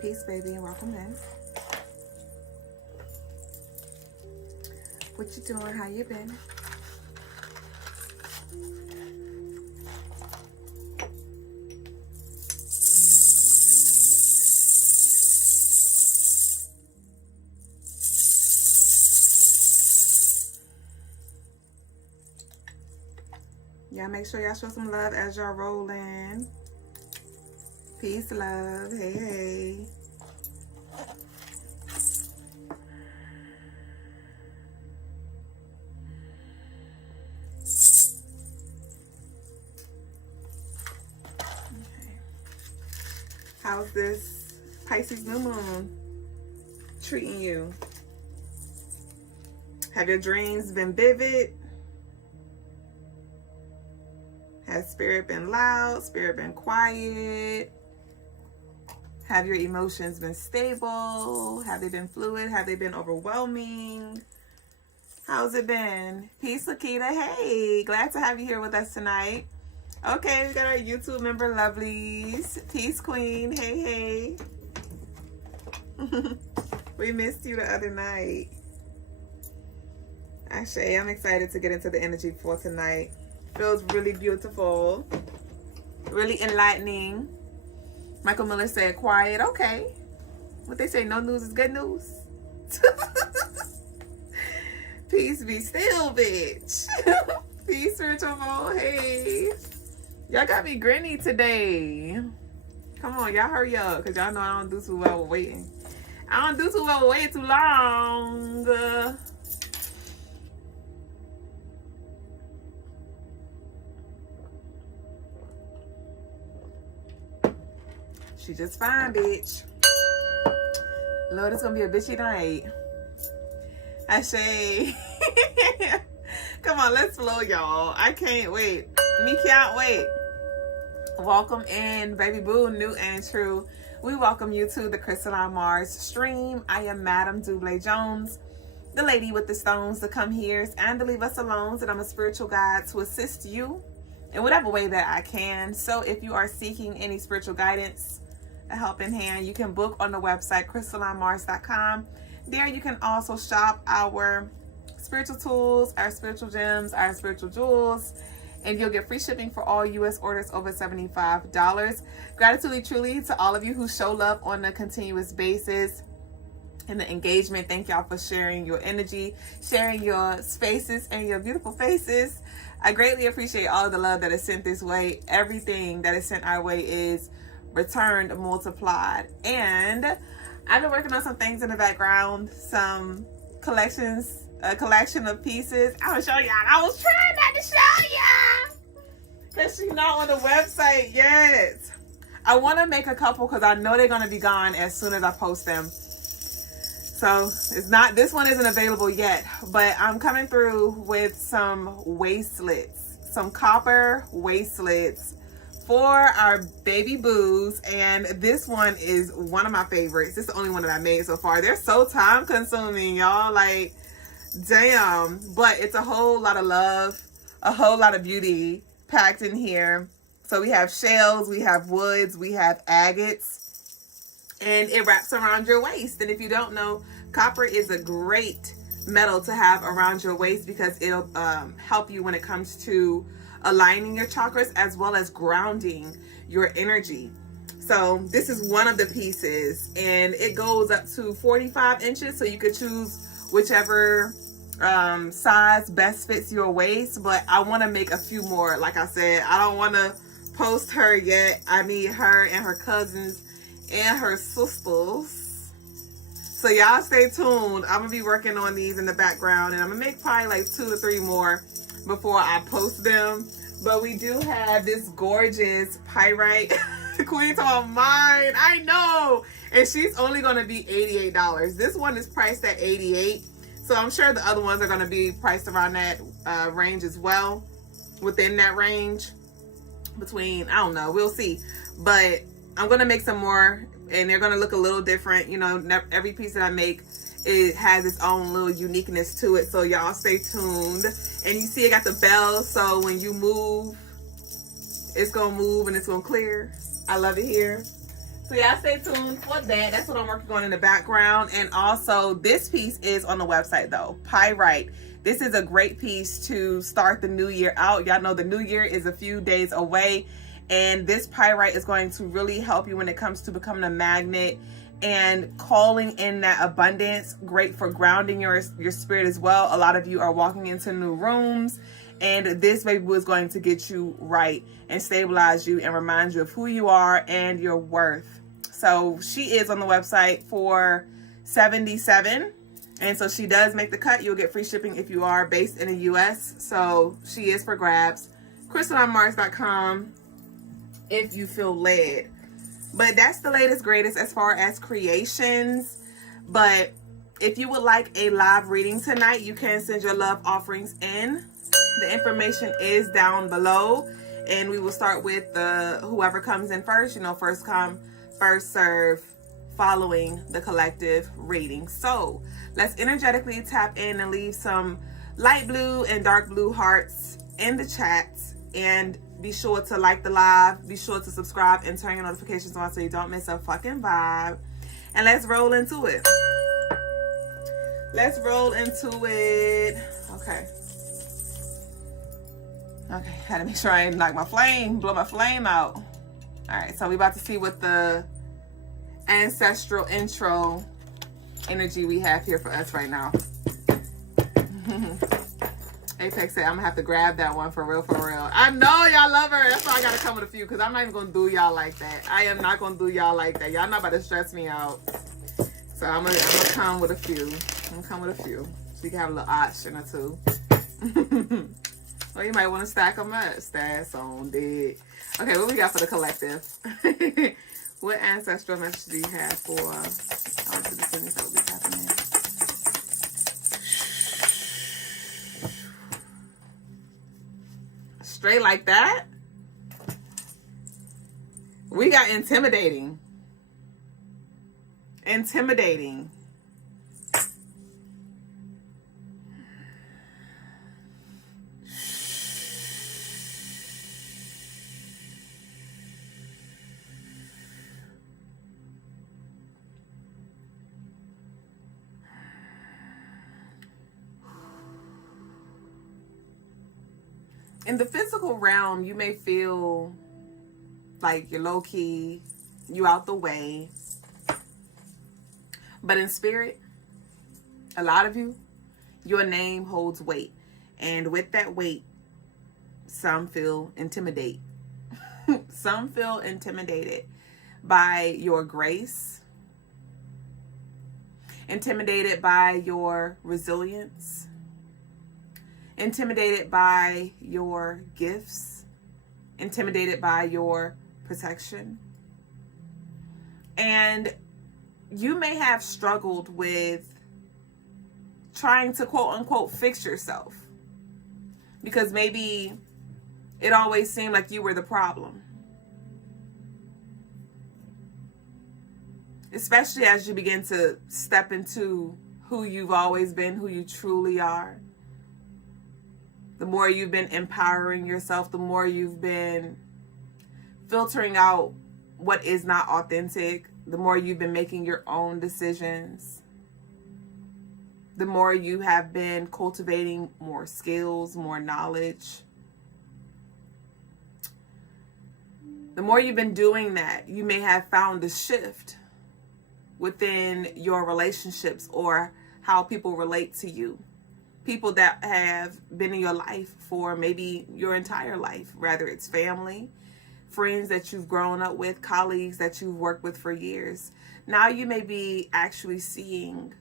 Peace, baby, and welcome in. What you doing? How you been? Y'all make sure y'all show some love as y'all roll in. Peace, love. Hey, hey. Okay. How's this Pisces new moon treating you? Have your dreams been vivid? Has spirit been loud? Spirit been quiet? Have your emotions been stable? Have they been fluid? Have they been overwhelming? How's it been? Peace, Lakita. Hey, glad to have you here with us tonight. Okay, we got our YouTube member lovelies. Peace, Queen. Hey, hey. We missed you the other night. Actually, I'm excited to get into the energy for tonight. Feels really beautiful, really enlightening. Michael Miller said quiet. Okay, what they say, no news is good news. Peace be still, bitch. Peace, ritual. Hey, y'all got me grinny today. Come on, y'all hurry up, because y'all know I don't do too well with waiting. I don't do too well with waiting too long. She just fine, bitch. Lord, it's gonna be a bitchy night. I say, come on, let's flow, y'all. I can't wait. Me can't wait. Welcome in, baby boo, new and true. We welcome you to the Crystaline Mars stream. I am Madam Double Jones, the lady with the stones to come here and to leave us alone. And I'm a spiritual guide to assist you in whatever way that I can. So if you are seeking any spiritual guidance, a helping hand, you can book on the website crystalinemars.com. There you can also shop our spiritual tools, our spiritual gems, our spiritual jewels, and you'll get free shipping for all U.S. orders over $75. Gratitude truly to all of you who show love on a continuous basis and the engagement. Thank y'all for sharing your energy, sharing your spaces and your beautiful faces. I greatly appreciate all of the love that is sent this way. Everything that is sent our way is returned, multiplied. And I've been working on some things in the background, some collections, a collection of pieces. I will show y'all. I was trying not to show y'all because she's not on the website yet. I want to make a couple because I know they're going to be gone as soon as I post them. So it's not, this one isn't available yet, but I'm coming through with some waistlets, some copper waistlets for our baby boos. And this one is one of my favorites. This is the only one that I made so far. They're so time consuming, y'all. Like, damn. But it's a whole lot of love, a whole lot of beauty packed in here. So we have shells, we have woods, we have agates, and it wraps around your waist. And if you don't know, copper is a great metal to have around your waist because it'll help you when it comes to aligning your chakras as well as grounding your energy. So this is one of the pieces, and it goes up to 45 inches. So you could choose whichever size best fits your waist, but I want to make a few more. Like I said, I don't want to post her yet. I need her and her cousins and her sisters. So y'all stay tuned. I'm gonna be working on these in the background, and I'm gonna make probably like 2 to 3 more before I post them. But we do have this gorgeous pyrite queen on mine. I know, and she's only gonna be $88. This one is priced at $88, so I'm sure the other ones are gonna be priced around that range as well, within that range, between, I don't know, we'll see. But I'm gonna make some more, and they're gonna look a little different. You know, every piece that I make, it has its own little uniqueness to it. So y'all stay tuned. And you see, I got the bell, so when you move, it's gonna move and it's gonna clear. I love it here. So yeah, stay tuned for that. That's what I'm working on in the background. And also, this piece is on the website though, Pyrite. This is a great piece to start the new year out. Y'all know the new year is a few days away, and this Pyrite is going to really help you when it comes to becoming a magnet and calling in that abundance. Great for grounding your spirit as well. A lot of you are walking into new rooms, and this baby is going to get you right and stabilize you and remind you of who you are and your worth. So she is on the website for $77. And so she does make the cut. You'll get free shipping if you are based in the US. So she is for grabs. CrystalineMars.com if you feel led. But that's the latest, greatest as far as creations. But if you would like a live reading tonight, you can send your love offerings in. The information is down below. And we will start with whoever comes in first. You know, first come, first serve, following the collective reading. So let's energetically tap in and leave some light blue and dark blue hearts in the chat. And be sure to like the live. Be sure to subscribe and turn your notifications on so you don't miss a fucking vibe. And let's roll into it. Let's roll into it. Okay. Okay, had to make sure I didn't blow my flame out. All right, so we about to see what the ancestral intro energy we have here for us right now. Apex said, I'm gonna have to grab that one for real, for real. I know y'all love her. That's why I gotta come with a few, because I'm not even gonna do y'all like that. I am not gonna do y'all like that. Y'all not about to stress me out. So I'm gonna come with a few. I'm gonna come with a few. So you can have a little option or two. Well, you might want to stack them up. Stats on dead. Okay, what we got for the collective? What ancestral message do you have for... Straight like that? We got intimidating. Intimidating. In the physical realm, you may feel like you're low-key, you out the way. But in spirit, a lot of you, your name holds weight. And with that weight, some feel intimidated. Some feel intimidated by your grace, intimidated by your resilience, intimidated by your gifts, intimidated by your protection. And you may have struggled with trying to quote unquote fix yourself, because maybe it always seemed like you were the problem. Especially as you begin to step into who you've always been, who you truly are. The more you've been empowering yourself, the more you've been filtering out what is not authentic, the more you've been making your own decisions, the more you have been cultivating more skills, more knowledge. The more you've been doing that, you may have found a shift within your relationships or how people relate to you. People that have been in your life for maybe your entire life, whether it's family, friends that you've grown up with, colleagues that you've worked with for years. Now you may be actually seeing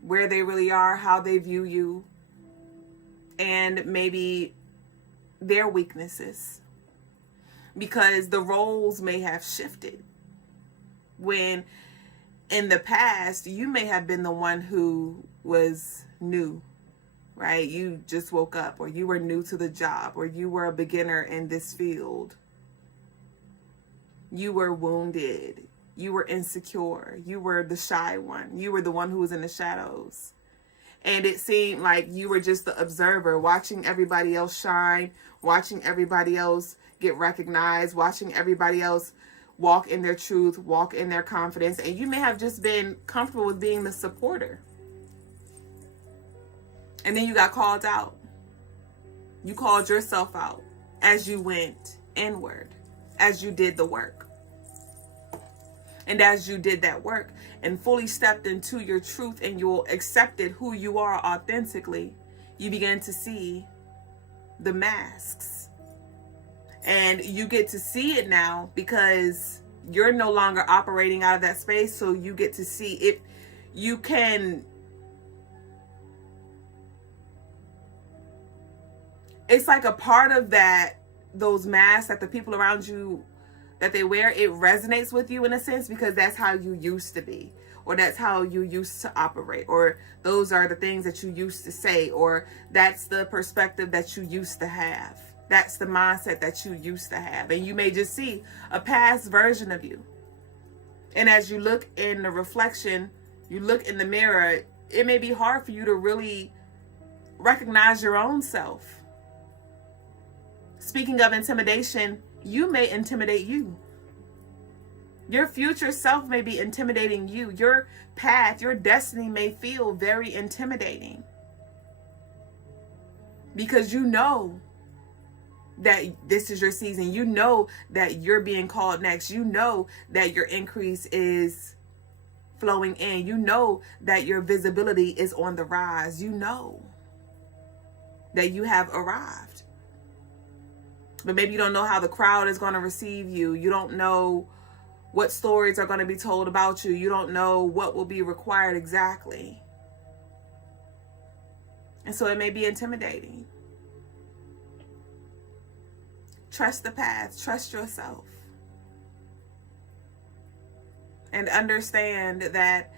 where they really are, how they view you, and maybe their weaknesses, because the roles may have shifted. When in the past, you may have been the one who was new, right? You just woke up, or you were new to the job, or you were a beginner in this field. You were wounded. You were insecure. You were the shy one. You were the one who was in the shadows. And it seemed like you were just the observer, watching everybody else shine, watching everybody else get recognized, watching everybody else walk in their truth, walk in their confidence, and you may have just been comfortable with being the supporter. And then you got called out. You called yourself out as you went inward, as you did the work. And as you did that work and fully stepped into your truth and you accepted who you are authentically, you began to see the masks. And you get to see it now because you're no longer operating out of that space. So you get to see if you can. It's like a part of that, those masks that the people around you that they wear, it resonates with you in a sense because that's how you used to be, or that's how you used to operate, or those are the things that you used to say, or that's the perspective that you used to have. That's the mindset that you used to have. And you may just see a past version of you. And as you look in the reflection, you look in the mirror, it may be hard for you to really recognize your own self. Speaking of intimidation, you may intimidate you. Your future self may be intimidating you. Your path, your destiny may feel very intimidating. Because you know that this is your season. You know that you're being called next. You know that your increase is flowing in. You know that your visibility is on the rise. You know that you have arrived. But maybe you don't know how the crowd is going to receive you. You don't know what stories are going to be told about you. You don't know what will be required exactly. And so it may be intimidating. Trust the path. Trust yourself. And understand that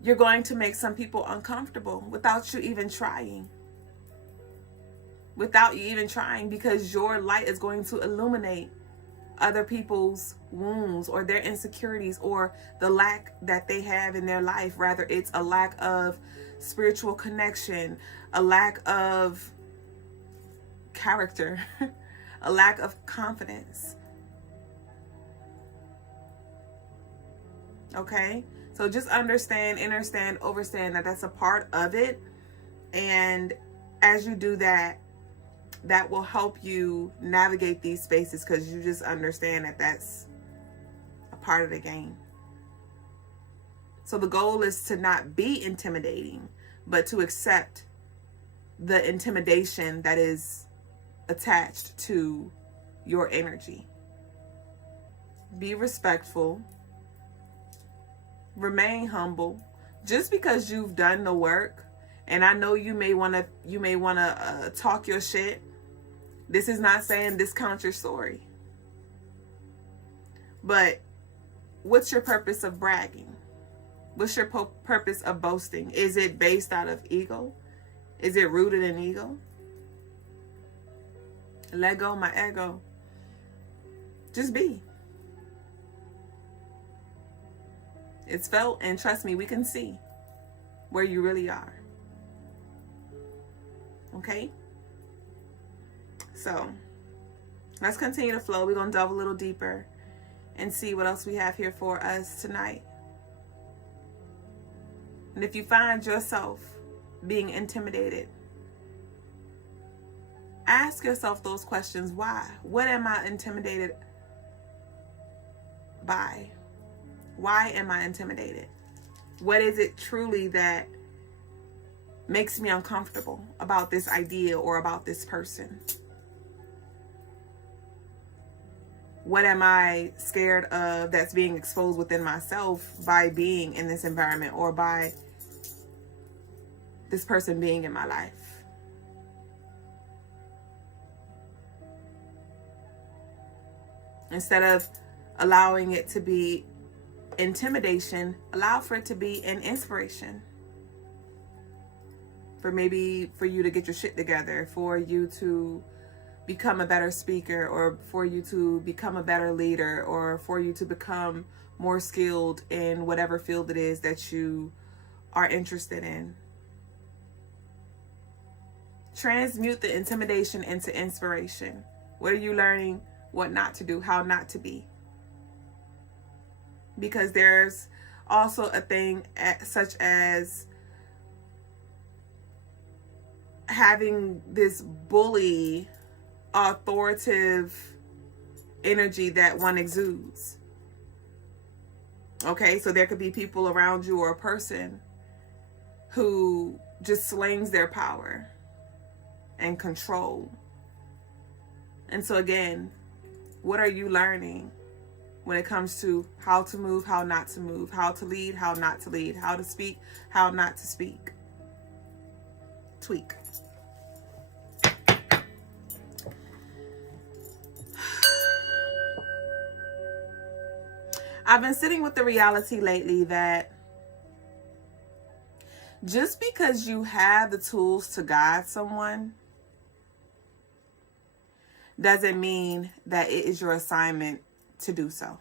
you're going to make some people uncomfortable without you even trying. Without you even trying, because your light is going to illuminate other people's wounds or their insecurities or the lack that they have in their life. Rather, it's a lack of spiritual connection, a lack of character, a lack of confidence. Okay? So just understand, overstand that that's a part of it. And as you do that, that will help you navigate these spaces because you just understand that that's a part of the game. So the goal is to not be intimidating, but to accept the intimidation that is attached to your energy. Be respectful. Remain humble. Just because you've done the work, and I know you may want to talk your shit. This is not saying discount your story. But what's your purpose of bragging? What's your purpose of boasting? Is it based out of ego? Is it rooted in ego? Let go my ego. Just be. It's felt, and trust me, we can see where you really are. Okay? So, let's continue to flow. We're going to delve a little deeper and see what else we have here for us tonight. And if you find yourself being intimidated, ask yourself those questions. Why? What am I intimidated by? Why am I intimidated? What is it truly that makes me uncomfortable about this idea or about this person? What am I scared of that's being exposed within myself by being in this environment or by this person being in my life? Instead of allowing it to be intimidation, allow for it to be an inspiration. For you to get your shit together, for you to become a better speaker, or for you to become a better leader, or for you to become more skilled in whatever field it is that you are interested in. Transmute the intimidation into inspiration. What are you learning? what not to do, how not to be. Because there's also a thing such as having this bully, authoritative energy that one exudes. Okay, so there could be people around you or a person who just slings their power and control. And so again, what are you learning when it comes to how to move, how not to move, how to lead, how not to lead, how to speak, how not to speak? Tweak. I've been sitting with the reality lately that just because you have the tools to guide someone doesn't mean that it is your assignment to do so.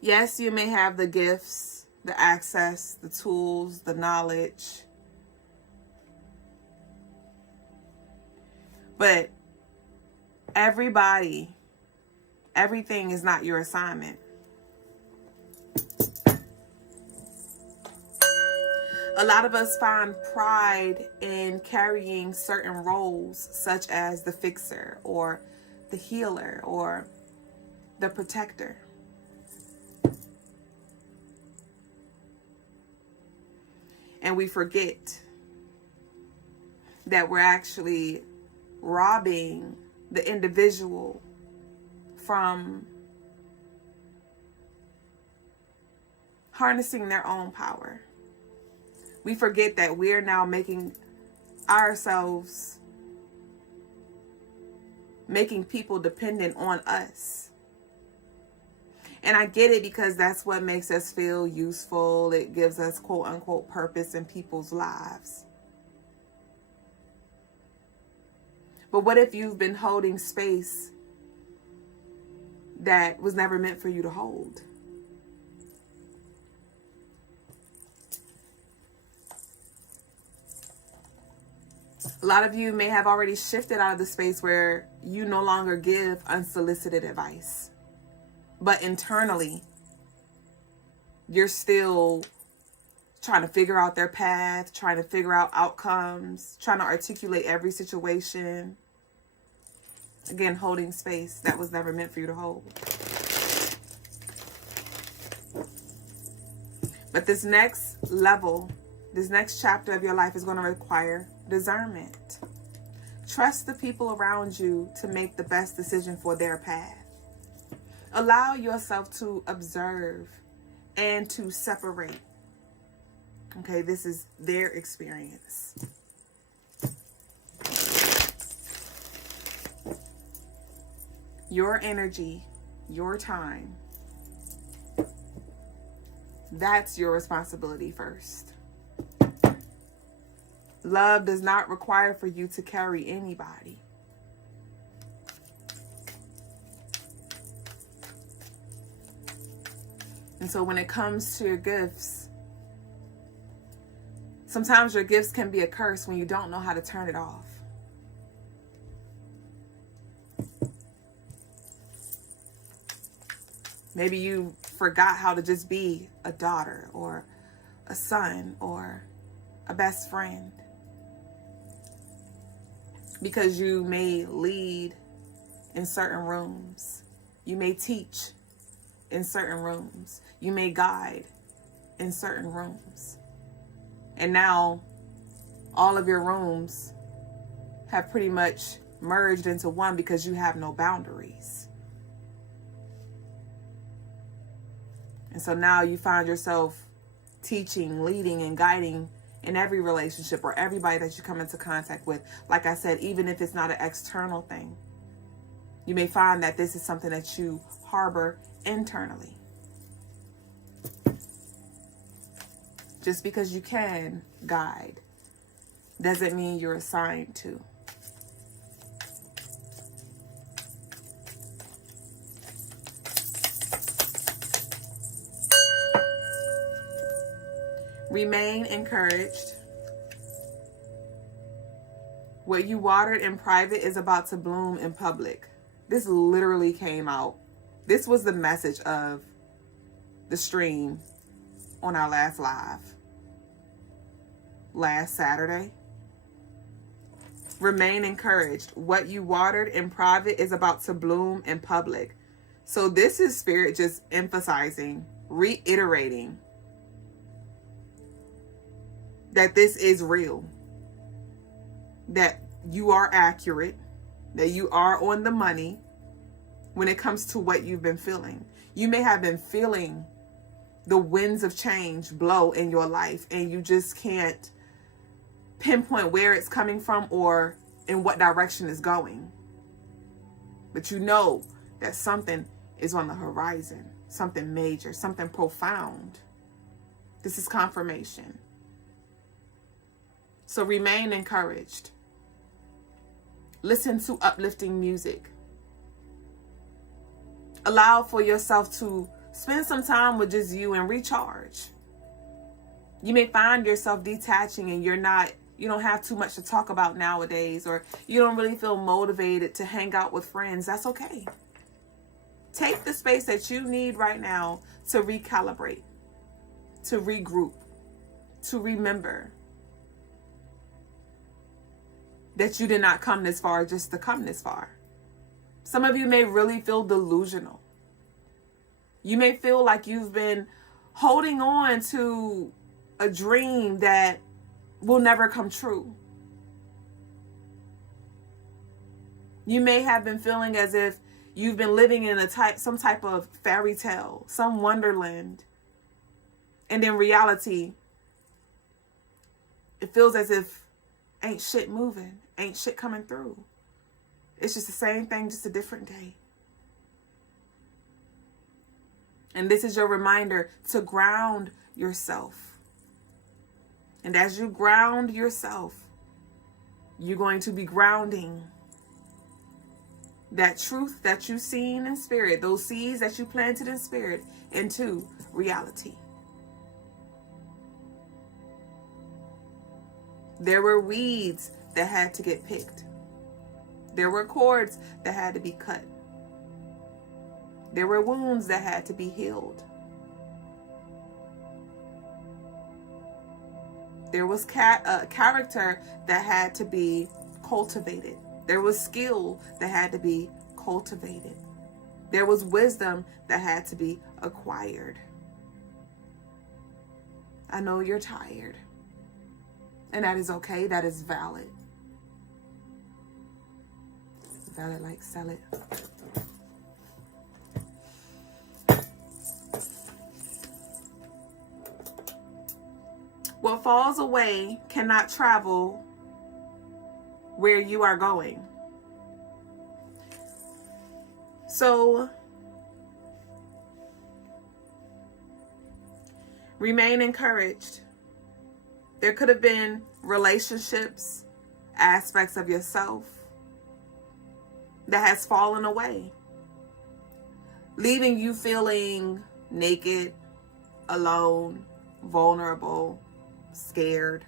Yes, you may have the gifts, the access, the tools, the knowledge, but everything is not your assignment. A lot of us find pride in carrying certain roles, such as the fixer or the healer or the protector. And we forget that we're actually robbing the individual from harnessing their own power. We forget that we're now making people dependent on us. And I get it, because that's what makes us feel useful. It gives us quote unquote purpose in people's lives. But what if you've been holding space that was never meant for you to hold? A lot of you may have already shifted out of the space where you no longer give unsolicited advice. But internally, you're still trying to figure out their path, trying to figure out outcomes, trying to articulate every situation. Again, holding space that was never meant for you to hold. But this next level, this next chapter of your life is going to require discernment. Trust the people around you to make the best decision for their path. Allow yourself to observe and to separate. Okay, this is their experience. Your energy, your time, that's your responsibility first. Love does not require for you to carry anybody. And so when it comes to your gifts, sometimes your gifts can be a curse when you don't know how to turn it off. Maybe you forgot how to just be a daughter or a son or a best friend, because you may lead in certain rooms. You may teach in certain rooms. You may guide in certain rooms. And now all of your rooms have pretty much merged into one because you have no boundaries. And so now you find yourself teaching, leading, and guiding in every relationship or everybody that you come into contact with. Like I said, even if it's not an external thing, you may find that this is something that you harbor internally. Just because you can guide doesn't mean you're assigned to. Remain encouraged. What you watered in private is about to bloom in public. This literally came out. This was the message of the stream on our last live. Last Saturday. Remain encouraged. What you watered in private is about to bloom in public. So this is Spirit just emphasizing, reiterating that this is real. That you are accurate. That you are on the money when it comes to what you've been feeling. You may have been feeling the winds of change blow in your life and you just can't pinpoint where it's coming from or in what direction it's going. But you know that something is on the horizon, something major, something profound. This is confirmation. So remain encouraged. Listen to uplifting music. Allow for yourself to spend some time with just you and recharge. You may find yourself detaching and you don't have too much to talk about nowadays, or you don't really feel motivated to hang out with friends. That's okay. Take the space that you need right now to recalibrate, to regroup, to remember that you did not come this far just to come this far. Some of you may really feel delusional. You may feel like you've been holding on to a dream that will never come true. You may have been feeling as if you've been living in some type of fairy tale, some wonderland. And in reality, it feels as if ain't shit moving, ain't shit coming through. It's just the same thing, just a different day. And this is your reminder to ground yourself. And as you ground yourself, you're going to be grounding that truth that you've seen in spirit, those seeds that you planted in spirit, into reality. There were weeds that had to get picked. There were cords that had to be cut. There were wounds that had to be healed. There was character that had to be cultivated. There was skill that had to be cultivated. There was wisdom that had to be acquired. I know you're tired. And that is okay. That is valid. Valid like sell it. What falls away cannot travel where you are going. So remain encouraged. There could have been relationships, aspects of yourself that has fallen away, leaving you feeling naked, alone, vulnerable, scared.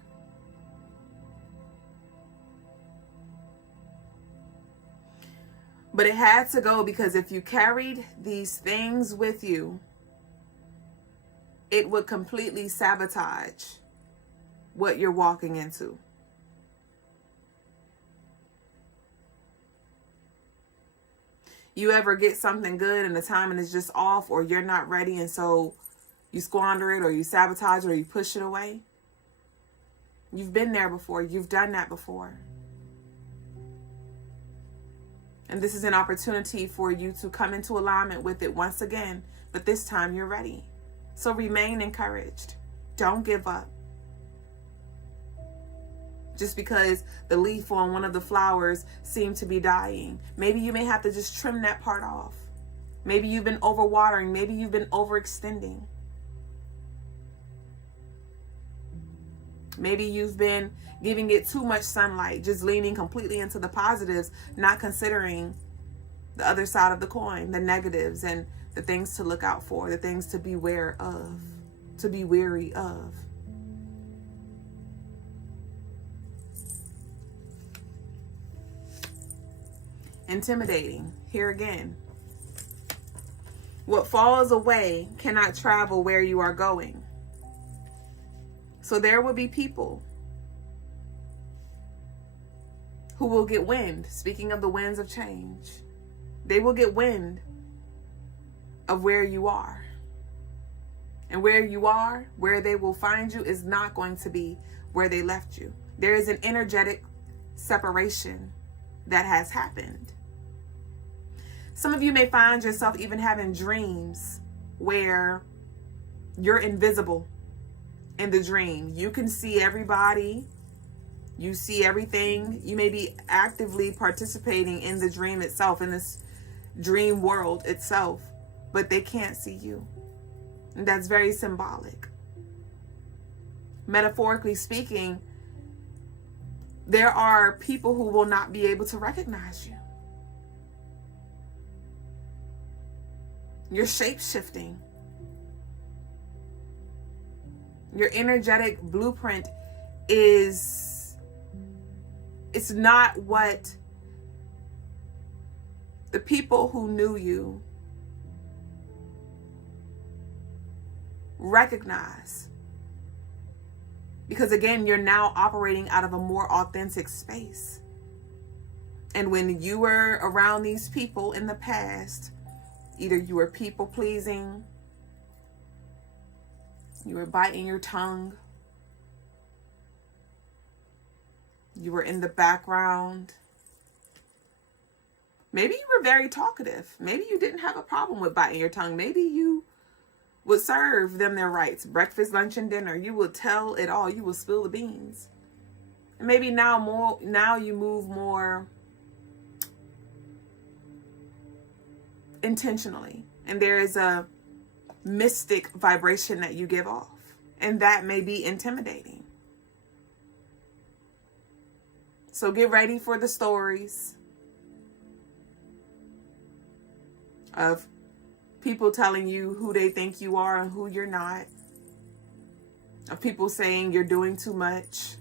But it had to go, because if you carried these things with you, it would completely sabotage what you're walking into. You ever get something good and the timing is just off, or you're not ready, and so you squander it, or you sabotage it, or you push it away? You've been there before. You've done that before. And this is an opportunity for you to come into alignment with it once again, but this time you're ready. So remain encouraged. Don't give up. Just because the leaf on one of the flowers seemed to be dying, maybe you may have to just trim that part off. Maybe you've been overwatering. Maybe you've been overextending. Maybe you've been giving it too much sunlight, just leaning completely into the positives, not considering the other side of the coin, the negatives, and the things to look out for, the things to be aware of, to be wary of. Intimidating. Here again. What falls away cannot travel where you are going. So there will be people who will get wind. Speaking of the winds of change, they will get wind of where you are. And where you are, where they will find you, is not going to be where they left you. There is an energetic separation that has happened. Some of you may find yourself even having dreams where you're invisible in the dream. You can see everybody. You see everything. You may be actively participating in the dream itself, in this dream world itself, but they can't see you. And that's very symbolic. Metaphorically speaking, there are people who will not be able to recognize you. You're shape-shifting. Your energetic blueprint it's not what the people who knew you recognize. Because again, you're now operating out of a more authentic space. And when you were around these people in the past, either you were people pleasing, you were biting your tongue, you were in the background. Maybe you were very talkative. Maybe you didn't have a problem with biting your tongue. Maybe you would serve them their rights. Breakfast, lunch, and dinner. You will tell it all. You will spill the beans. And maybe now you move more intentionally. And there is a mystic vibration that you give off. And that may be intimidating. So get ready for the stories of people telling you who they think you are and who you're not. Of people saying you're doing too much.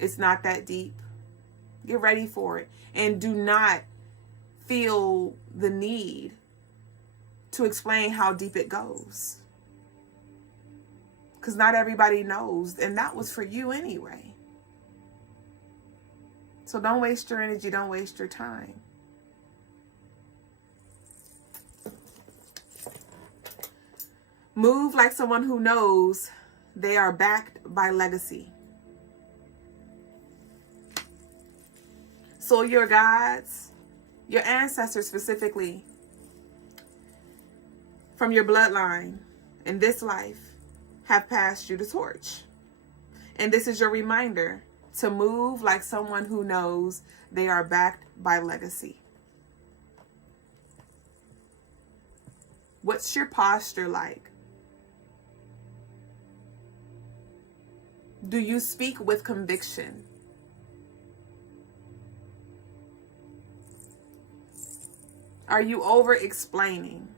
It's not that deep. Get ready for it. And do not feel the need to explain how deep it goes. Because not everybody knows. And that was for you anyway. So don't waste your energy. Don't waste your time. Move like someone who knows they are backed by legacy. So your guides, your ancestors specifically, from your bloodline in this life, have passed you the torch. And this is your reminder to move like someone who knows they are backed by legacy. What's your posture like? Do you speak with conviction? Are you over-explaining?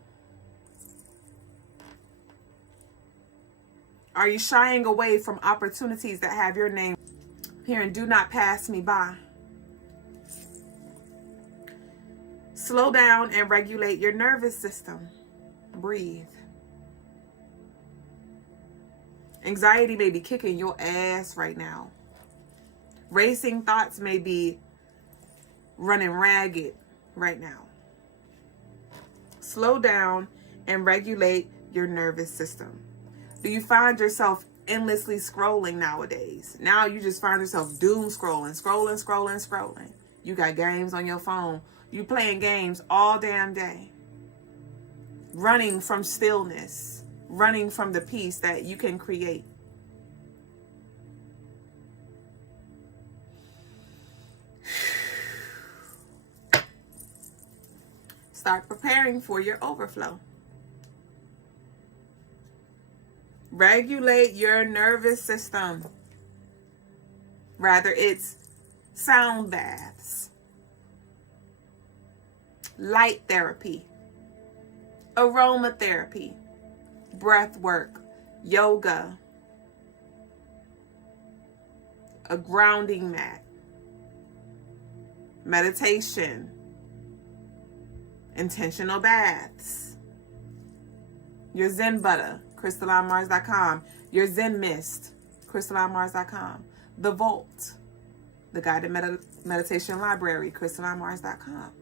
Are you shying away from opportunities that have your name here and do not pass me by? Slow down and regulate your nervous system. Breathe. Anxiety may be kicking your ass right now. Racing thoughts may be running ragged right now. Slow down and regulate your nervous system. Do you find yourself endlessly scrolling nowadays? Now you just find yourself doom scrolling. You got games on your phone. You playing games all damn day. Running from stillness. Running from the peace that you can create. Start preparing for your overflow. Regulate your nervous system. Rather, it's sound baths, light therapy, aromatherapy, breath work, yoga, a grounding mat, meditation, intentional baths, your Zen butter, CrystalineMars.com, your Zen mist, CrystalineMars.com, the Vault, the guided meditation library, CrystalineMars.com,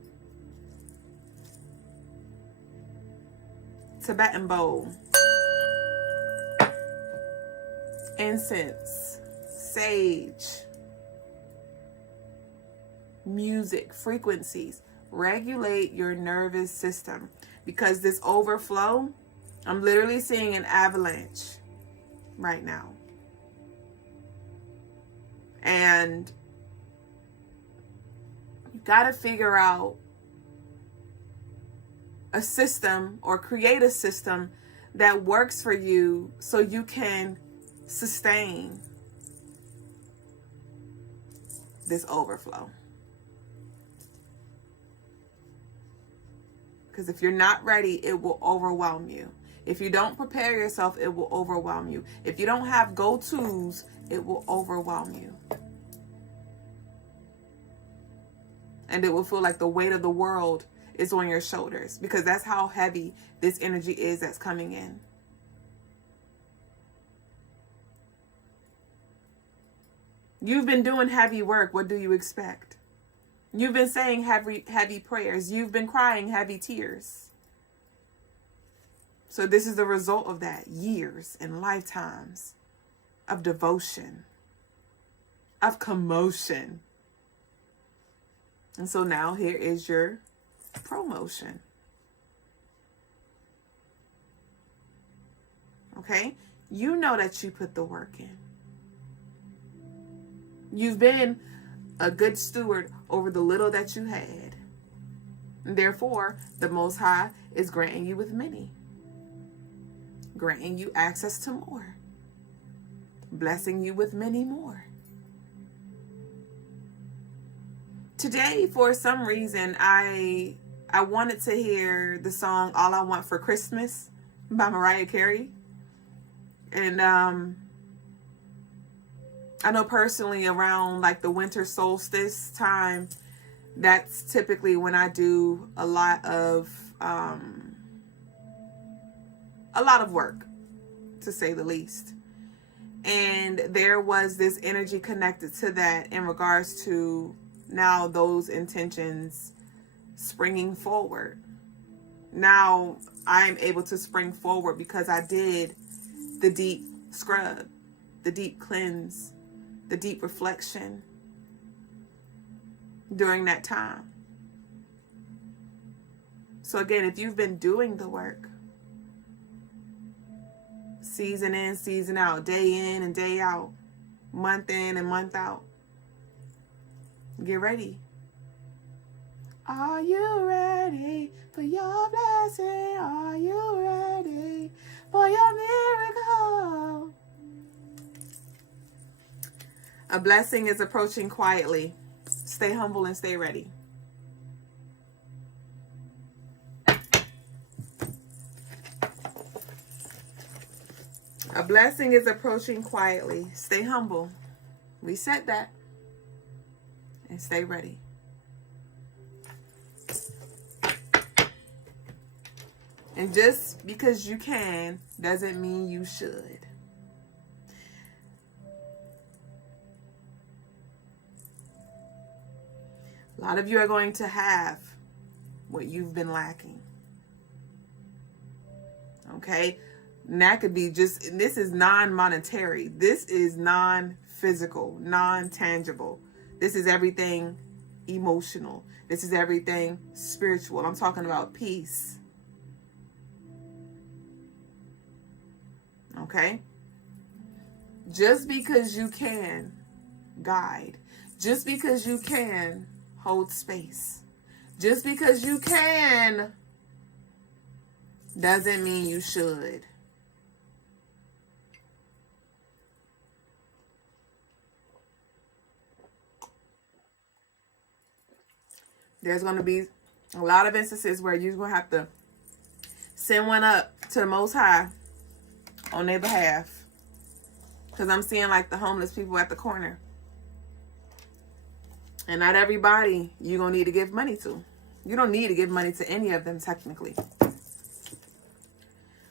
Tibetan bowl, incense, sage, music, frequencies. Regulate your nervous system, because this overflow, I'm literally seeing an avalanche right now. And you got to figure out a system, or create a system that works for you so you can sustain this overflow. Because if you're not ready, it will overwhelm you. If you don't prepare yourself, it will overwhelm you. If you don't have go-tos, it will overwhelm you. And it will feel like the weight of the world is on your shoulders, because that's how heavy this energy is that's coming in. You've been doing heavy work. What do you expect? You've been saying heavy prayers. You've been crying heavy tears. So this is the result of that. Years and lifetimes of devotion, of commotion. And so now here is your promotion. Okay? You know that you put the work in. You've been a good steward over the little that you had. Therefore, the Most High is granting you with many, granting you access to more, blessing you with many more. Today, for some reason, I wanted to hear the song All I Want for Christmas by Mariah Carey. And I know personally around like the winter solstice time, that's typically when I do a lot of work, to say the least. And there was this energy connected to that in regards to now those intentions springing forward. Now I'm able to spring forward because I did the deep scrub, the deep cleanse, the deep reflection during that time. So again, if you've been doing the work, season in, season out, day in and day out, month in and month out, get ready. Are you ready for your blessing? Are you ready for your miracle? A blessing is approaching quietly. Stay humble and stay ready. A blessing is approaching quietly. Stay humble. We said that. And stay ready. And just because you can doesn't mean you should. A lot of you are going to have what you've been lacking. Okay? And that could be just, this is non-monetary. This is non-physical, non-tangible. This is everything emotional. This is everything spiritual. I'm talking about peace. Okay? Just because you can guide, just because you can hold space, just because you can doesn't mean you should. There's going to be a lot of instances where you're going to have to send one up to the Most High on their behalf. Because I'm seeing like the homeless people at the corner. And not everybody you're going to need to give money to. You don't need to give money to any of them technically.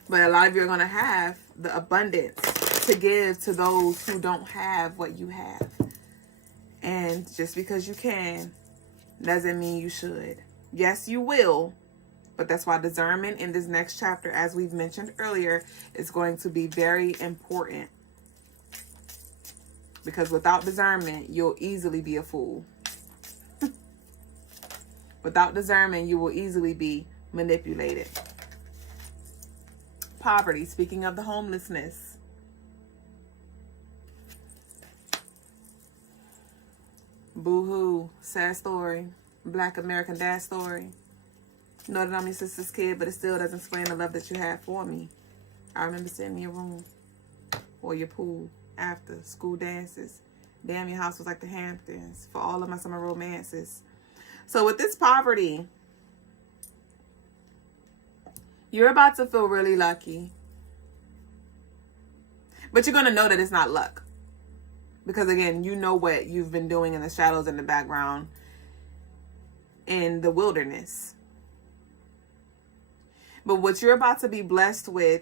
But a lot of you are going to have the abundance to give to those who don't have what you have. And just because you can doesn't mean you should. Yes, you will. But that's why discernment in this next chapter, as we've mentioned earlier, is going to be very important. Because without discernment, you'll easily be a fool. Without discernment, you will easily be manipulated. Poverty, speaking of the homelessness. Boo-hoo, sad story. Black American dad story. Know that I'm your sister's kid, but it still doesn't explain the love that you had for me. I remember sitting in your room or your pool after school dances. Damn, your house was like the Hamptons for all of my summer romances. So with this poverty, you're about to feel really lucky. But you're going to know that it's not luck. Because again, you know what you've been doing in the shadows in the background in the wilderness. But what you're about to be blessed with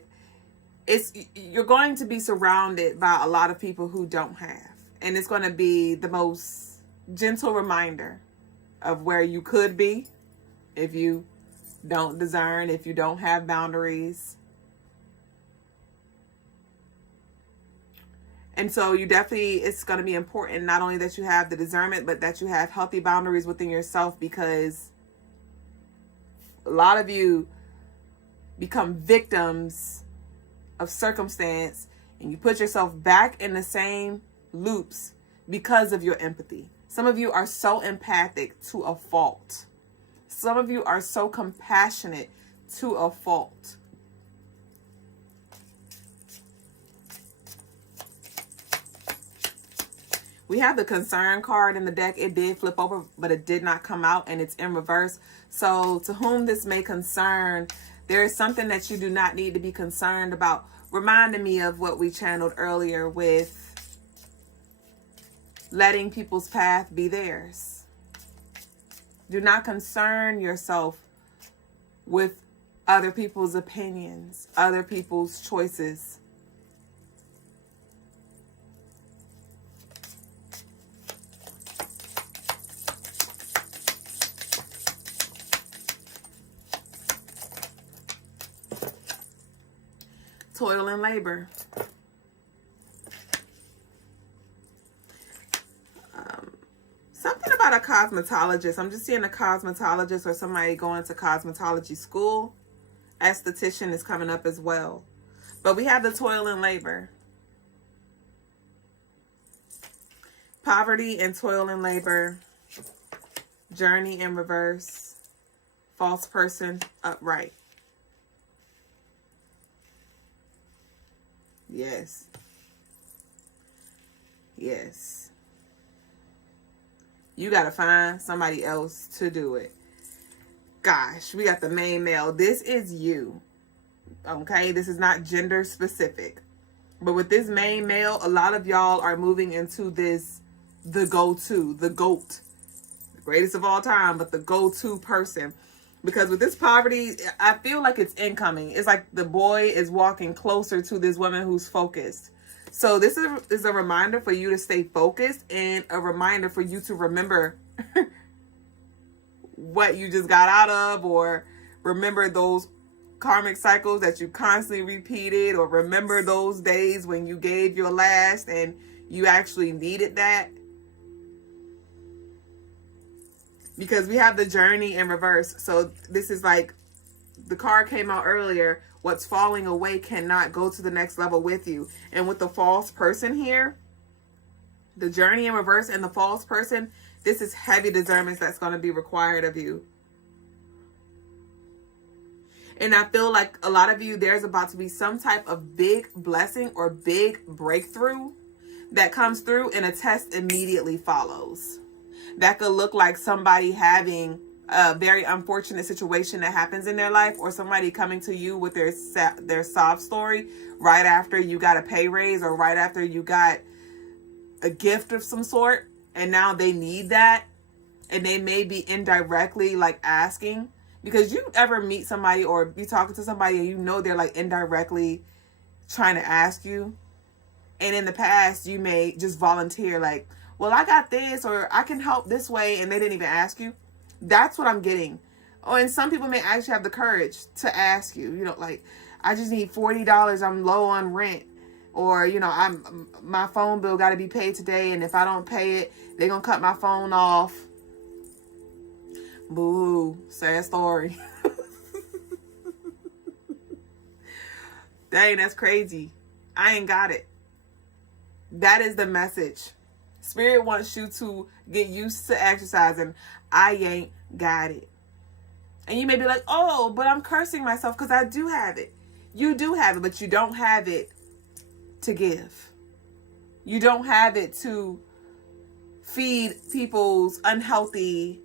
is you're going to be surrounded by a lot of people who don't have. And it's going to be the most gentle reminder of where you could be if you don't discern, if you don't have boundaries. And so you definitely, it's going to be important not only that you have the discernment, but that you have healthy boundaries within yourself, because a lot of you become victims of circumstance and you put yourself back in the same loops because of your empathy. Some of you are so empathic to a fault. Some of you are so compassionate to a fault. We have the concern card in the deck. It did flip over, but it did not come out, and it's in reverse. So to whom this may concern, there is something that you do not need to be concerned about. Reminding me of what we channeled earlier with letting people's path be theirs. Do not concern yourself with other people's opinions, other people's choices. Toil and labor. Something about a cosmetologist. I'm just seeing a cosmetologist or somebody going to cosmetology school. Esthetician is coming up as well. But we have the toil and labor. Poverty and toil and labor. Journey in reverse. False person upright. Yes. Yes. You got to find somebody else to do it. Gosh, we got the main male. This is you. Okay? This is not gender specific. But with this main male, a lot of y'all are moving into this, the go-to, the GOAT. The greatest of all time, but the go-to person. Because with this poverty, I feel like it's incoming. It's like the boy is walking closer to this woman who's focused. So this is a reminder for you to stay focused, and a reminder for you to remember what you just got out of, or remember those karmic cycles that you constantly repeated, or remember those days when you gave your last and you actually needed that. Because we have the journey in reverse. So this is like the card came out earlier. What's falling away cannot go to the next level with you. And with the false person here, the journey in reverse and the false person, this is heavy discernment that's going to be required of you. And I feel like a lot of you, there's about to be some type of big blessing or big breakthrough that comes through, and a test immediately follows. That could look like somebody having a very unfortunate situation that happens in their life, or somebody coming to you with their sob story right after you got a pay raise, or right after you got a gift of some sort, and now they need that. and they may be indirectly like asking, because you ever meet somebody or be talking to somebody and you know they're like indirectly trying to ask you, and in the past you may just volunteer like, well, I got this, or I can help this way, and they didn't even ask you. That's what I'm getting. Oh, and some people may actually have the courage to ask you, you know, like, I just need $40, I'm low on rent, or, you know, my phone bill got to be paid today, and if I don't pay it, they're gonna cut my phone off. Boo, sad story. Dang, that's crazy. I ain't got it. That is the message. Spirit wants you to get used to exercising. I ain't got it. And you may be like, oh, but I'm cursing myself because I do have it. You do have it, but you don't have it to give. You don't have it to feed people's unhealthy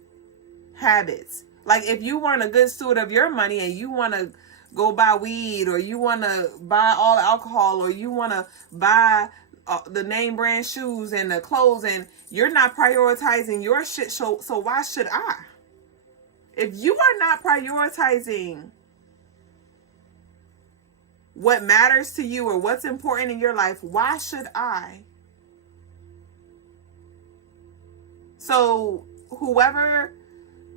habits. Like, if you weren't a good steward of your money and you want to go buy weed, or you want to buy all alcohol, or you want to buy the name brand shoes and the clothes, and you're not prioritizing your shit, so why should I? If you are not prioritizing what matters to you or what's important in your life, why should I? So whoever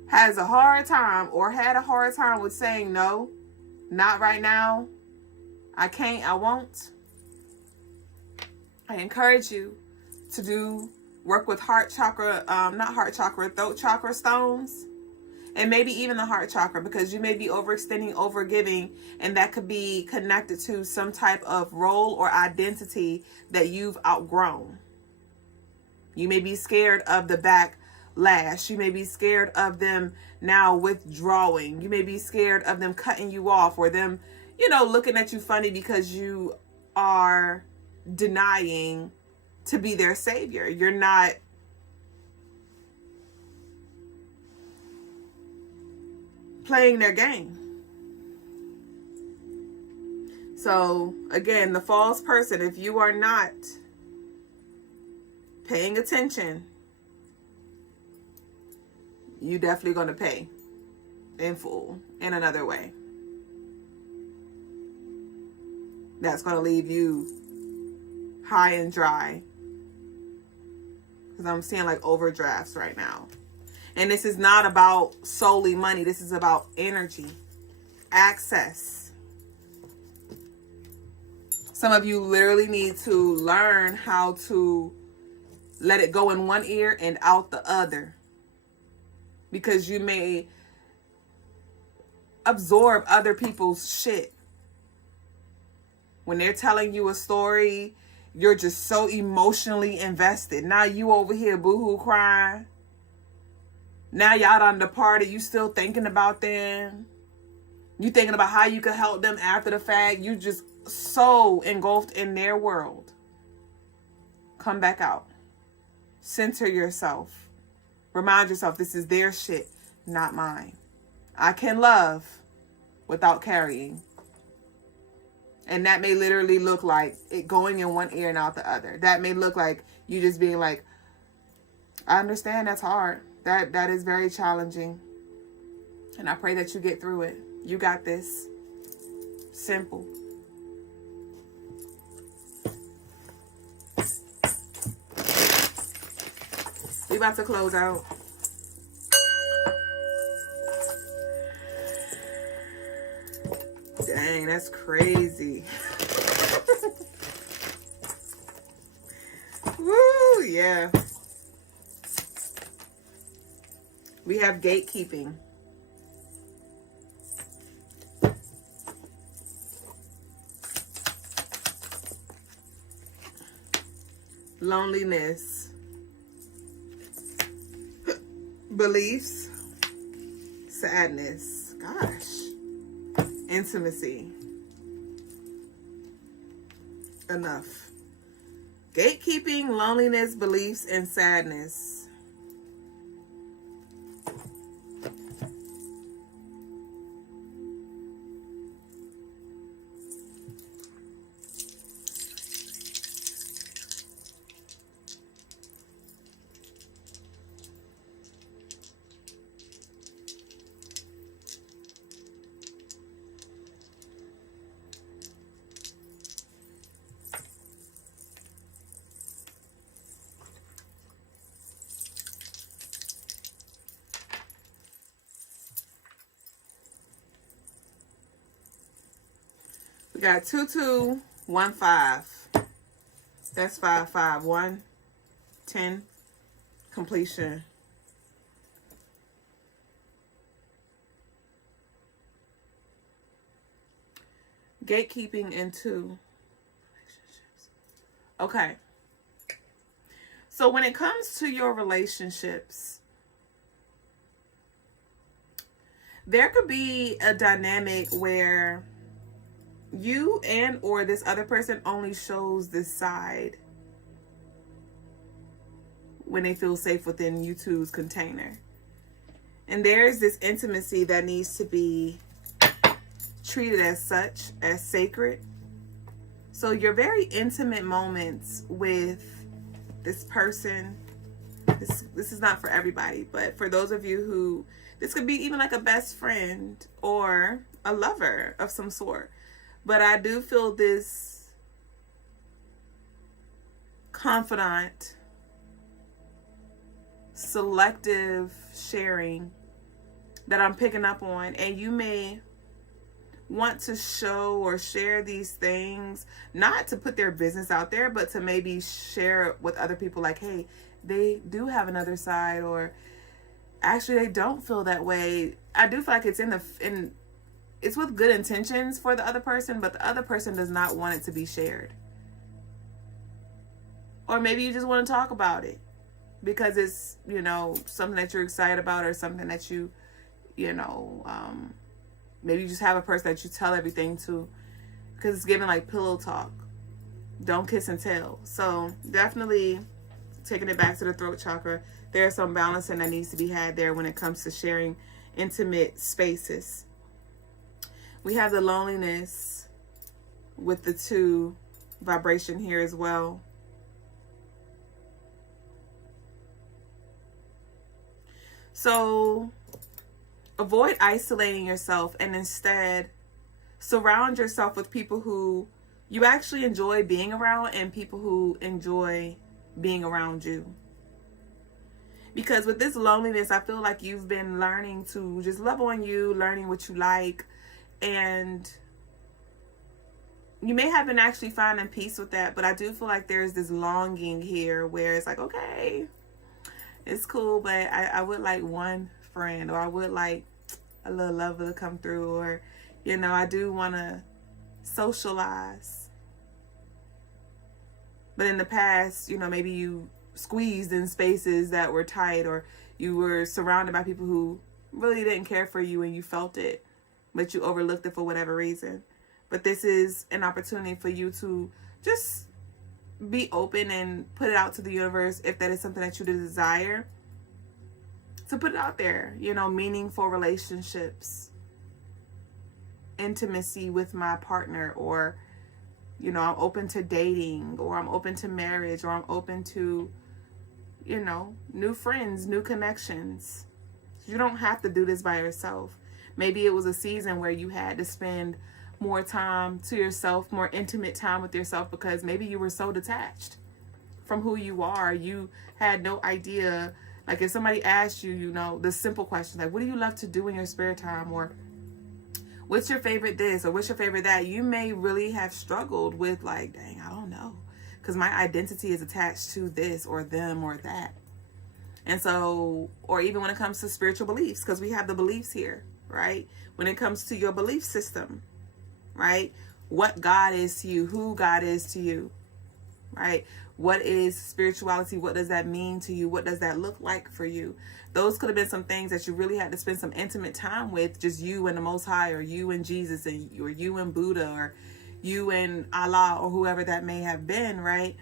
has a hard time or had a hard time with saying no, not right now, I can't, I won't, I encourage you to work with heart chakra, not heart chakra, throat chakra stones, and maybe even the heart chakra, because you may be overextending, overgiving, and that could be connected to some type of role or identity that you've outgrown. You may be scared of the backlash. You may be scared of them now withdrawing. You may be scared of them cutting you off, or them, you know, looking at you funny because you are denying to be their savior. You're not playing their game. So again, the false person, if you are not paying attention, you definitely going to pay in full in another way. That's going to leave you high and dry, because I'm seeing like overdrafts right now. And this is not about solely money. This is about energy, access. Some of you literally need to learn how to let it go in one ear and out the other, because you may absorb other people's shit. When they're telling you a story, you're just so emotionally invested. Now you over here boohoo crying. Now y'all done departed. You still thinking about them. You thinking about how you could help them after the fact. You just so engulfed in their world. Come back out. Center yourself. Remind yourself, this is their shit, not mine. I can love without carrying. And that may literally look like it going in one ear and out the other. That may look like you just being like, I understand that's hard. That is very challenging. And I pray that you get through it. You got this. Simple. We about to close out. Dang, that's crazy. Woo, yeah. We have gatekeeping. Loneliness. Beliefs. Sadness. Gosh. Intimacy. Enough. Gatekeeping, loneliness, beliefs, and sadness. We got 2215. That's 551. 10. Completion. Gatekeeping into relationships. Okay. So when it comes to your relationships, there could be a dynamic where you and or this other person only shows this side when they feel safe within you two's container. And there's this intimacy that needs to be treated as such, as sacred. So your very intimate moments with this person, this is not for everybody, but for those of you who, this could be even like a best friend or a lover of some sort. But I do feel this confidant, selective sharing that I'm picking up on. And you may want to show or share these things, not to put their business out there, but to maybe share it with other people like, hey, they do have another side, or actually they don't feel that way. I do feel like it's it's with good intentions for the other person, but the other person does not want it to be shared. Or maybe you just want to talk about it because it's, you know, something that you're excited about, or something that you know, maybe you just have a person that you tell everything to because it's given like pillow talk. Don't kiss and tell. So definitely taking it back to the throat chakra, there's some balancing that needs to be had there when it comes to sharing intimate spaces. We have the loneliness with the 2 vibration here as well. So avoid isolating yourself and instead surround yourself with people who you actually enjoy being around and people who enjoy being around you. Because with this loneliness, I feel like you've been learning to just love on you, learning what you like, and you may have been actually finding peace with that, but I do feel like there's this longing here where it's like, okay, it's cool, but I would like one friend, or I would like a little lover to come through, or, you know, I do want to socialize. But in the past, you know, maybe you squeezed in spaces that were tight, or you were surrounded by people who really didn't care for you and you felt it, but you overlooked it for whatever reason. But this is an opportunity for you to just be open and put it out to the universe if that is something that you desire. To put it out there, you know, meaningful relationships, intimacy with my partner, or, you know, I'm open to dating, or I'm open to marriage, or I'm open to, you know, new friends, new connections. You don't have to do this by yourself. Maybe it was a season where you had to spend more time to yourself, more intimate time with yourself, because maybe you were so detached from who you are. You had no idea. Like if somebody asked you, you know, the simple question, like, what do you love to do in your spare time? Or what's your favorite this? Or what's your favorite that? You may really have struggled with like, dang, I don't know. Because my identity is attached to this or them or that. And so, or even when it comes to spiritual beliefs, because we have the beliefs here, right? When it comes to your belief system, right? What God is to you, who God is to you, right? What is spirituality? What does that mean to you? What does that look like for you? Those could have been some things that you really had to spend some intimate time with, just you and the Most High, or you and Jesus, or you and Buddha, or you and Allah, or whoever that may have been, right?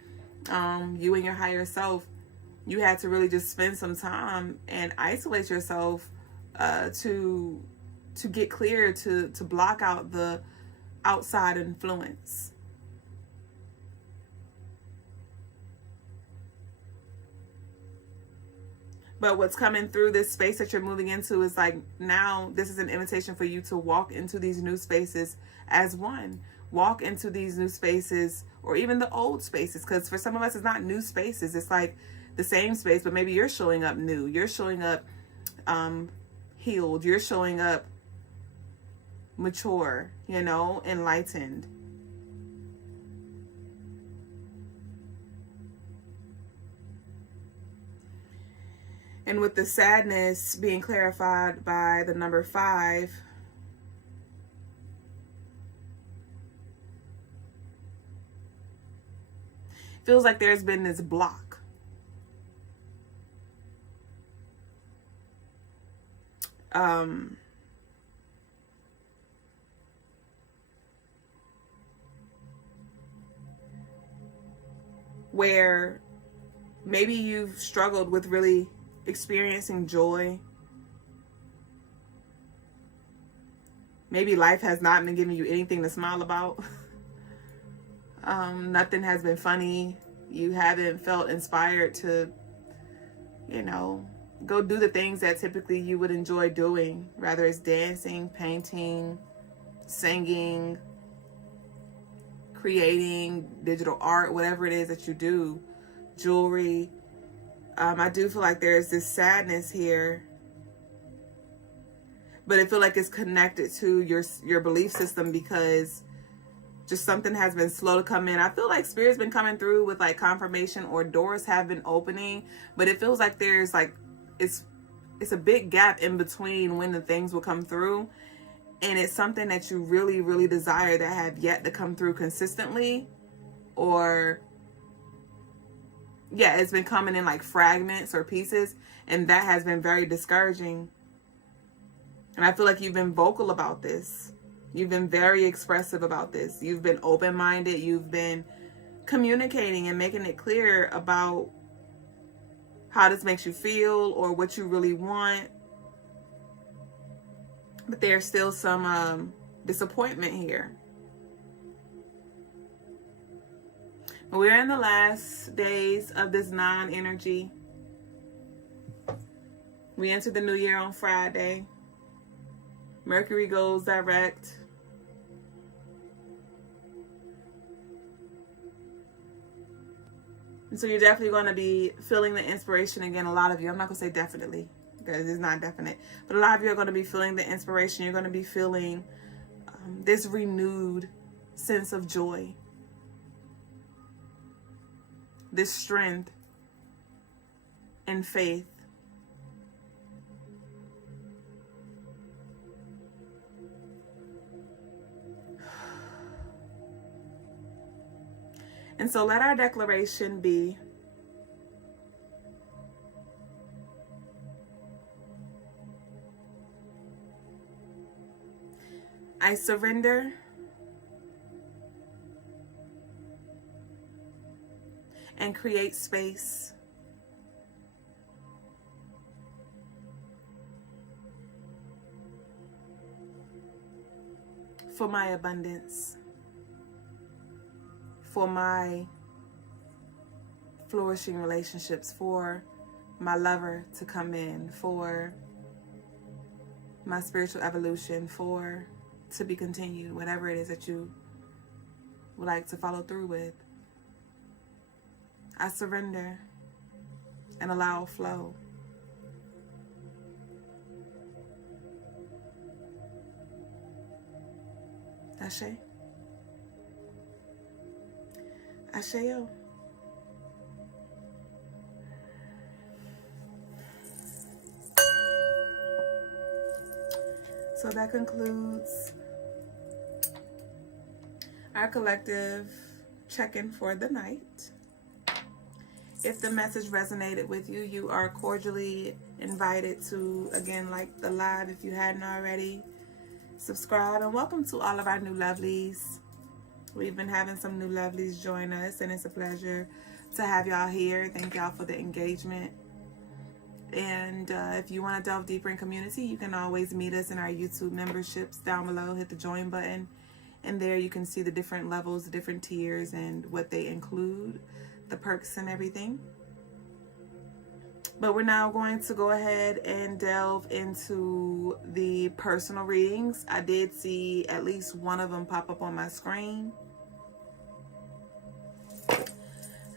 You and your higher self. You had to really just spend some time and isolate yourself to get clear, to block out the outside influence. But what's coming through this space that you're moving into is like, now this is an invitation for you to walk into these new spaces as one. Walk into these new spaces, or even the old spaces, because for some of us it's not new spaces, it's like the same space, but maybe you're showing up new, you're showing up healed, you're showing up mature, you know, enlightened. And with the sadness being clarified by the number 5, feels like there's been this block. Where maybe you've struggled with really experiencing joy. Maybe life has not been giving you anything to smile about. Nothing has been funny. You haven't felt inspired to, you know, go do the things that typically you would enjoy doing. Rather it's dancing, painting, singing, creating digital art, whatever it is that you do, jewelry. I do feel like there's this sadness here, but I feel like it's connected to your belief system, because just something has been slow to come in. I feel like Spirit's been coming through with like confirmation, or doors have been opening, but it feels like there's like, it's a big gap in between when the things will come through. And it's something that you really, really desire that have yet to come through consistently. Or, yeah, it's been coming in like fragments or pieces. And that has been very discouraging. And I feel like you've been vocal about this. You've been very expressive about this. You've been open-minded. You've been communicating and making it clear about how this makes you feel or what you really want. But there's still some disappointment here. We're in the last days of this 9 energy. We enter the new year on Friday. Mercury goes direct. And so you're definitely going to be feeling the inspiration again. A lot of you, I'm not going to say definitely, because it's not definite, but a lot of you are going to be feeling the inspiration. You're going to be feeling this renewed sense of joy, this strength and faith. And so let our declaration be, I surrender and create space for my abundance, for my flourishing relationships, for my lover to come in, for my spiritual evolution, for to be continued, whatever it is that you would like to follow through with. I surrender and allow flow. Ashe. Asheo. So that concludes our collective check-in for the night. If the message resonated with you, you are cordially invited to, again, like the live if you hadn't already. Subscribe, and welcome to all of our new lovelies. We've been having some new lovelies join us, and it's a pleasure to have y'all here. Thank y'all for the engagement. And if you want to delve deeper in community, you can always meet us in our YouTube memberships down below. Hit the join button, and there you can see the different levels, the different tiers, and what they include, the perks and everything. But we're now going to go ahead and delve into the personal readings. I did see at least one of them pop up on my screen.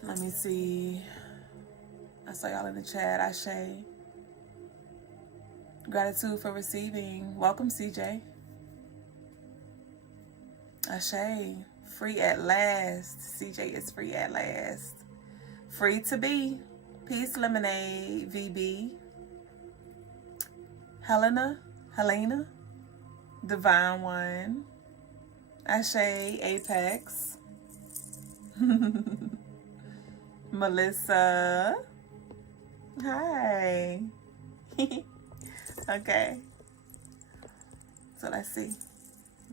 Let me see. I saw y'all in the chat. Ashe. Gratitude for receiving. Welcome, CJ. Ashe. Free at last. CJ is free at last. Free to be. Peace, Lemonade, VB. Helena, Divine One, Ashe, Apex, Melissa, hi. Okay, so let's see.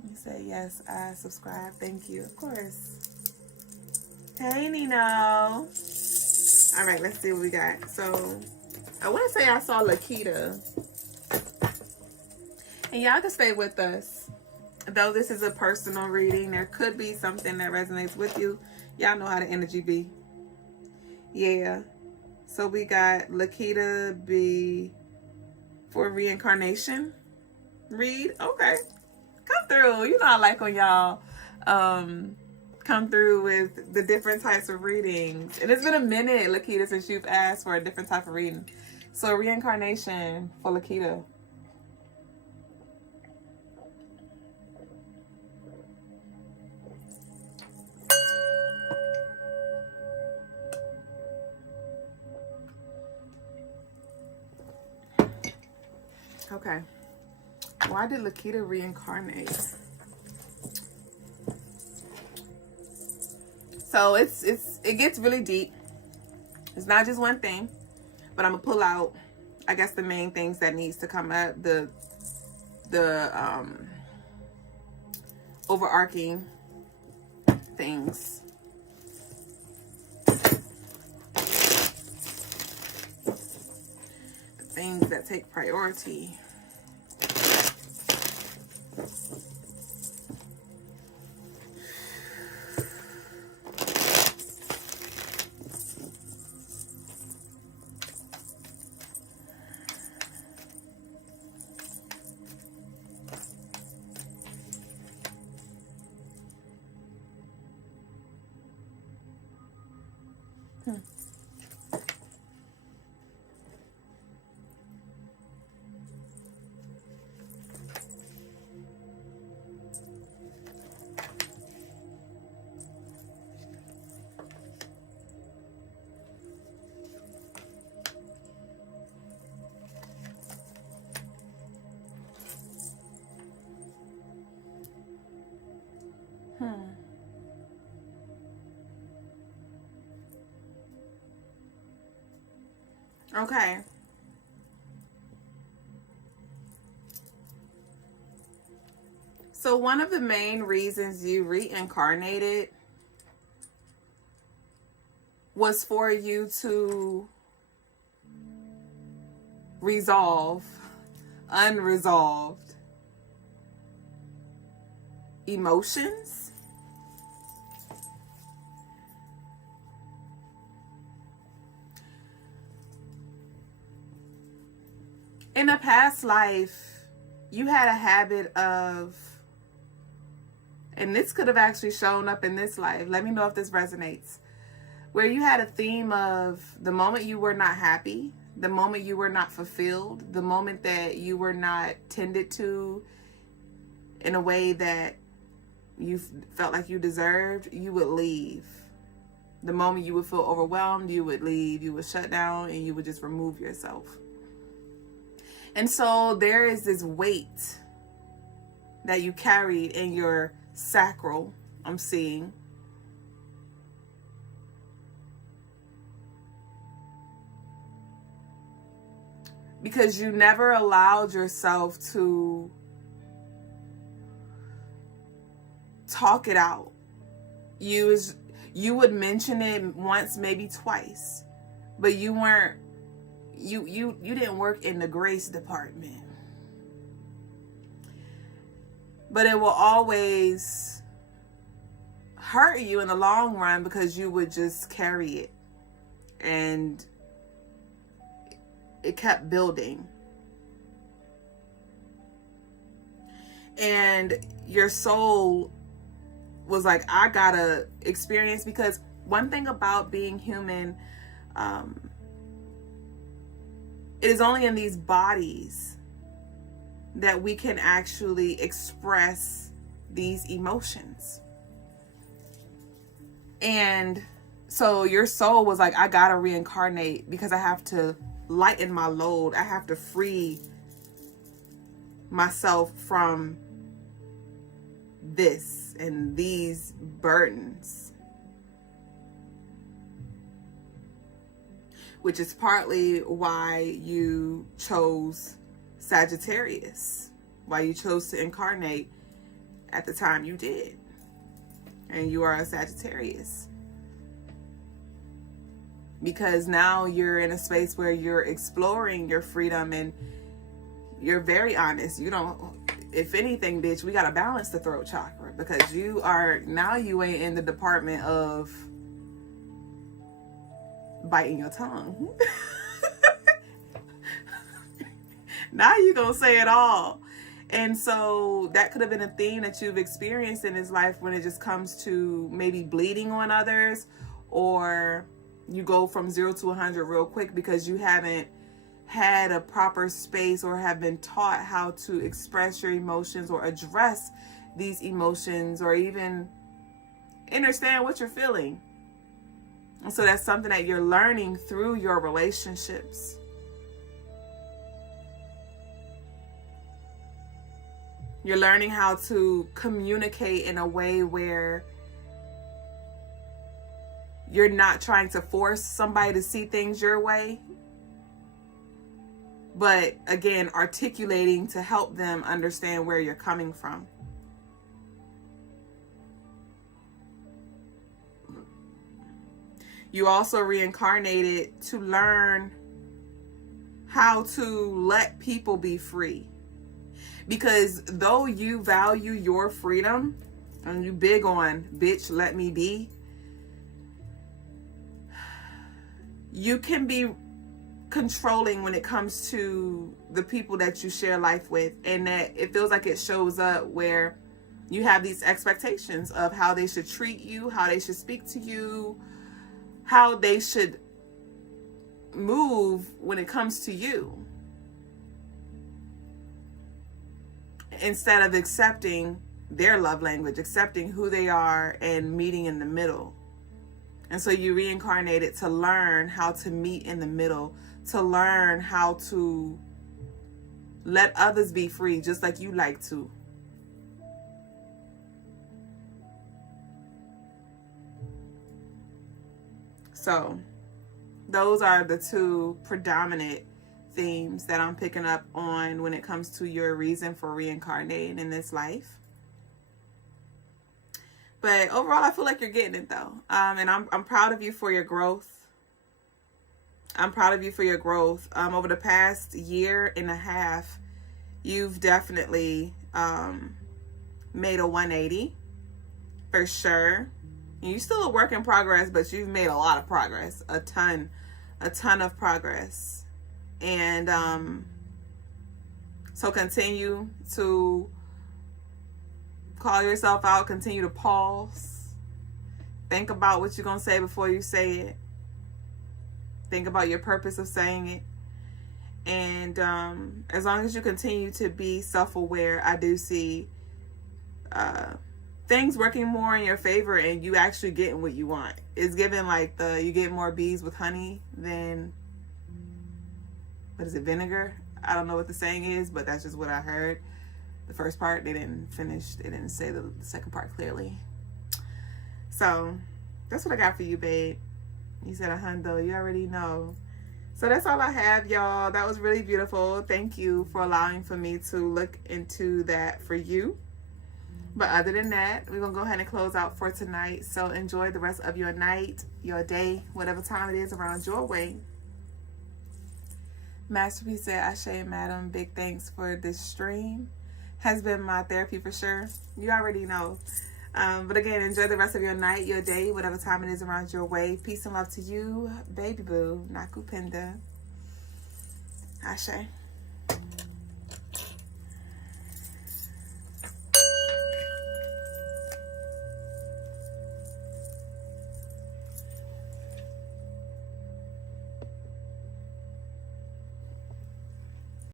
You say yes, I subscribe. Thank you, of course. Hey, Nino. All right, let's see what we got. So I want to say I saw Lakita, and y'all can stay with us. Though this is a personal reading, there could be something that resonates with you. Y'all know how the energy be. Yeah. So we got Lakita be for reincarnation read. Okay. Come through. You know I like when y'all come through with the different types of readings. And it's been a minute, Lakita, since you've asked for a different type of reading. So reincarnation for Lakita. Okay. Why did Lakita reincarnate? So it gets really deep. It's not just one thing, but I'm gonna pull out, I guess, the main things that needs to come up, the overarching things. The things that take priority. Okay. So one of the main reasons you reincarnated was for you to resolve unresolved emotions. In a past life, you had a habit of, and this could have actually shown up in this life. Let me know if this resonates. Where you had a theme of the moment you were not happy, the moment you were not fulfilled, the moment that you were not tended to in a way that you felt like you deserved, you would leave. The moment you would feel overwhelmed, you would leave. You would shut down and you would just remove yourself. And so there is this weight that you carried in your sacral, I'm seeing. Because you never allowed yourself to talk it out. You would mention it once, maybe twice, but you weren't. You didn't work in the grace department. But it will always hurt you in the long run because you would just carry it. And it kept building. And your soul was like, I gotta experience, because one thing about being human, it is only in these bodies that we can actually express these emotions. And so your soul was like, I gotta reincarnate because I have to lighten my load. I have to free myself from this and these burdens. Which is partly why you chose Sagittarius, why you chose to incarnate at the time you did. And you are a Sagittarius. Because now you're in a space where you're exploring your freedom and you're very honest. You don't, if anything, bitch, we got to balance the throat chakra, because you ain't in the department of biting your tongue. Now you gonna say it all. And so that could have been a theme that you've experienced in this life when it just comes to maybe bleeding on others, or you go from 0 to 100 real quick because you haven't had a proper space or have been taught how to express your emotions or address these emotions or even understand what you're feeling. And so that's something that you're learning through your relationships. You're learning how to communicate in a way where you're not trying to force somebody to see things your way, but again, articulating to help them understand where you're coming from. You also reincarnated to learn how to let people be free. Because though you value your freedom and you big on, bitch, let me be, you can be controlling when it comes to the people that you share life with, and that it feels like it shows up where you have these expectations of how they should treat you, how they should speak to you, how they should move when it comes to you, instead of accepting their love language, accepting who they are and meeting in the middle. And so you reincarnated to learn how to meet in the middle, to learn how to let others be free just like you like to. So those are the two predominant themes that I'm picking up on when it comes to your reason for reincarnating in this life. But overall, I feel like you're getting it though. And I'm proud of you for your growth. I'm proud of you for your growth. Over the past year and a half, you've definitely made a 180 for sure. You're still a work in progress, but you've made a lot of progress, a ton of progress. And so continue to call yourself out, continue to pause. Think about what you're going to say before you say it. Think about your purpose of saying it. And as long as you continue to be self-aware, I do see things working more in your favor and you actually getting what you want. It's given like you get more bees with honey than, what is it, vinegar? I don't know what the saying is, but that's just what I heard. The first part, they didn't finish. They didn't say the second part clearly. So that's what I got for you, babe. You said a hundo. You already know. So that's all I have, y'all. That was really beautiful. Thank you for allowing for me to look into that for you. But other than that, we're going to go ahead and close out for tonight. So enjoy the rest of your night, your day, whatever time it is around your way. Masterpiece said, Ashe, madam, big thanks for this stream. Has been my therapy for sure. You already know. But again, enjoy the rest of your night, your day, whatever time it is around your way. Peace and love to you, baby boo. Nakupenda. Ashe.